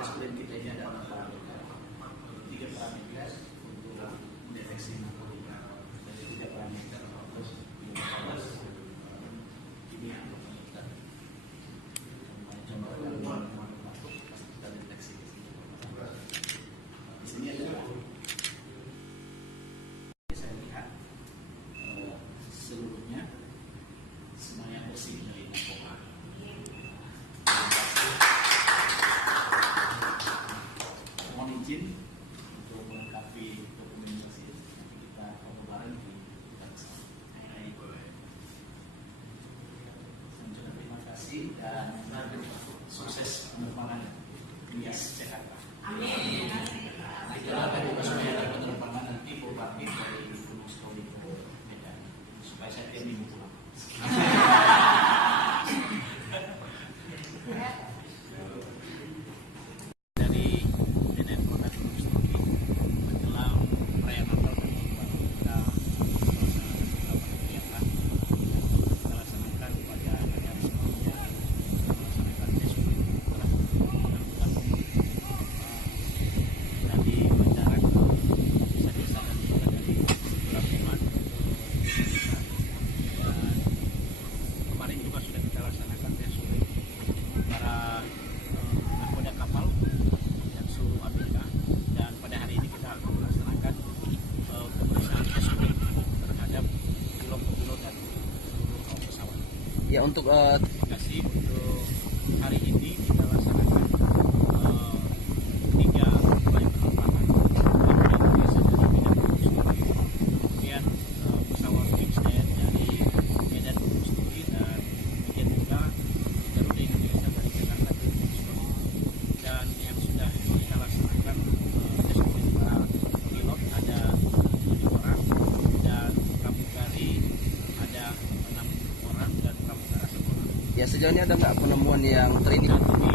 Sprint kita ini adalah 3 parameter untuk mendeteksi narkotika. Jadi 3 parameter fokus, ini yang kita coba masuk kita deteksi. Di sini adalah saya lihat seluruhnya semuanya bersih dari narkoba. Izin untuk melengkapi dokumentasi kita foto bareng di terima kasih dan sukses penerbangan Nias Jakarta. Amin. Itulah tadi supaya penerbangan nanti berbagi dari Gunung Strobi ke Medan supaya saya tiap minggu pulang. Ya untuk Terima kasih untuk hari ini kita laksanakan 3 mulai penerbangan yang biasa dari Medan Busturi, kemudian pesawat Kingsnet dari Medan Busturi, dan kemudian juga Garuda Indonesia dari Jakarta ke Busturi. Dan yang sudah kita laksanakan tes para pilot ada 7 orang, dan pramugari ada 6 orang, dan pramugara 1 orang. ya sejauh ini ada nggak penemuan yang terindikasi?